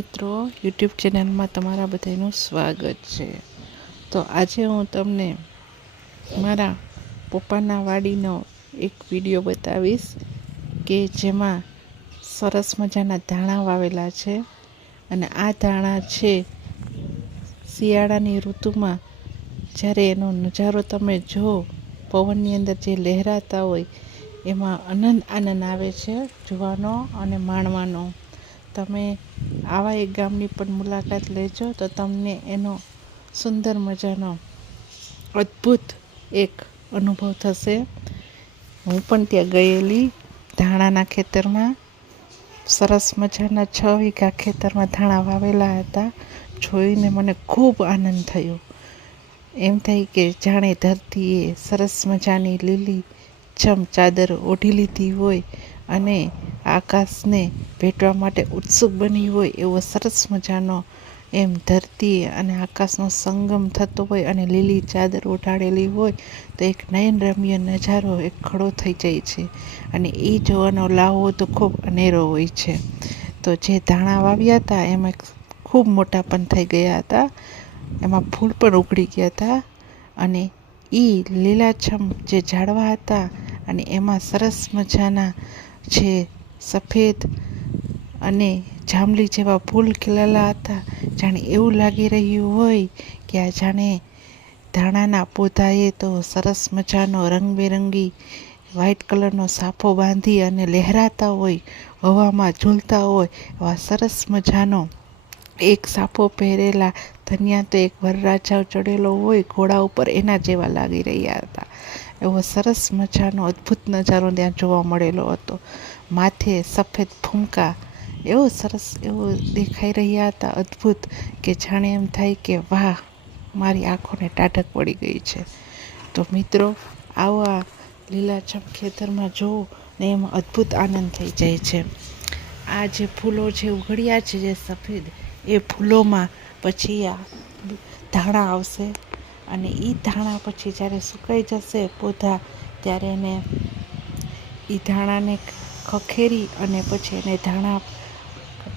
મિત્રો, યુટ્યુબ ચેનલમાં તમારા બધાનું સ્વાગત છે. તો આજે હું તમને મારા પપ્પાના વાડીનો એક વિડીયો બતાવીશ કે જેમાં સરસ મજાના ધાણા વાવેલા છે. અને આ ધાણા છે શિયાળાની ઋતુમાં જ્યારે એનો નજારો તમે જુઓ, પવનની અંદર જે લહેરાતા હોય એમાં આનંદ આવે છે જોવાનો અને માણવાનો. તમે આવા એક ગામની પણ મુલાકાત લેજો તો તમને એનો સુંદર મજાનો અદ્ભુત એક અનુભવ થશે. હું પણ ત્યાં ગયેલી. ધાણાના ખેતરમાં સરસ મજાના 6 વીઘા ખેતરમાં ધાણા વાવેલા હતા. જોઈને મને ખૂબ આનંદ થયો. એમ થાય કે જાણે ધરતીએ સરસ મજાની લીલી છમ ચાદર ઓઢી લીધી હોય અને આકાશને ભેટવા માટે ઉત્સુક બની હોય એવો સરસ મજાનો એમ ધરતી અને આકાશનો સંગમ થતો હોય અને લીલી ચાદર ઓઢાડેલી હોય તો એક નયનરમ્ય નજારો એક ખડો થઈ જાય છે. અને એ જોવાનો લાહવો તો ખૂબ અનેરો હોય છે. તો જે ધાણા વાવ્યા હતા એમાં ખૂબ મોટા પણ થઈ ગયા હતા, એમાં ફૂલ પણ ઉગડી ગયા હતા. અને એ લીલાછમ જે ઝાડવા હતા અને એમાં સરસ મજાના જે સફેદ અને જાંબલી જેવા ફૂલ ખીલેલા હતા. જાણે એવું લાગી રહ્યું હોય કે આ જાણે ધાણાના પોધાએ તો સરસ મજાનો રંગબેરંગી વ્હાઈટ કલરનો સાફો બાંધી અને લહેરાતા હોય, હવામાં ઝૂલતા હોય એવા સરસ મજાનો એક સાફો પહેરેલા ધનિયા તો એક વરરાજા ચડેલો હોય ઘોડા ઉપર એના જેવા લાગી રહ્યા હતા. એવો સરસ મજાનો અદ્ભુત નજારો ત્યાં જોવા મળેલો હતો. માથે સફેદ ફૂમકા એવો સરસ એવો દેખાઈ રહ્યા હતા, અદ્ભુત, કે જાણે એમ થાય કે વાહ, મારી આંખોને ટાઢક પડી ગઈ છે. તો મિત્રો, આવા લીલાછમ ખેતરમાં જોવો ને એમાં અદ્ભુત આનંદ થઈ જાય છે. આ જે ફૂલો જે ઉઘડ્યા છે જે સફેદ, એ ફૂલોમાં પછી આ ધાણા આવશે. અને એ ધાણા પછી જ્યારે સુકાઈ જશે પોધા, ત્યારે એને એ ધાણાને ખખેરી અને પછી એને ધાણા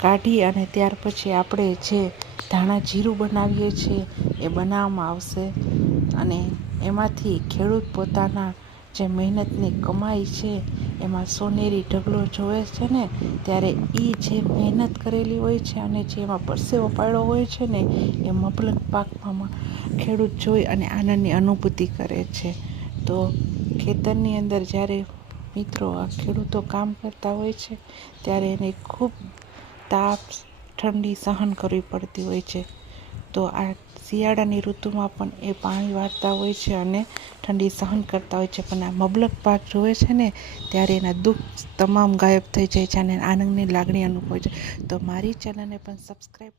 કાઢી અને ત્યાર પછી આપણે જે ધાણા જીરું બનાવીએ છીએ એ બનાવવામાં આવશે. અને એમાંથી ખેડૂત પોતાના જે મહેનતની કમાઈ છે એમાં સોનેરી ઢગલો જોવે છે ને, ત્યારે એ જે મહેનત કરેલી હોય છે અને જે એમાં પરસેવો પાડ્યો હોય છે ને એ મબલક પાકમાં ખેડૂત જોઈ અને આનંદની અનુભૂતિ કરે છે. તો ખેતરની અંદર જ્યારે મિત્રો આ ખેડૂતો કામ કરતા હોય છે ત્યારે એને ખૂબ તાપ ઠંડી સહન કરવી પડતી હોય છે. તો આ શિયાળાની ઋતુમાં પણ એ પાણી વાળતા હોય છે અને ઠંડી સહન કરતા હોય છે. પણ આ મબલક પાક જોવે છે ને ત્યારે એના દુઃખ તમામ ગાયબ થઈ જાય છે અને આનંદની લાગણી અનુભવે છે. તો મારી ચેનલને પણ સબસ્ક્રાઈબ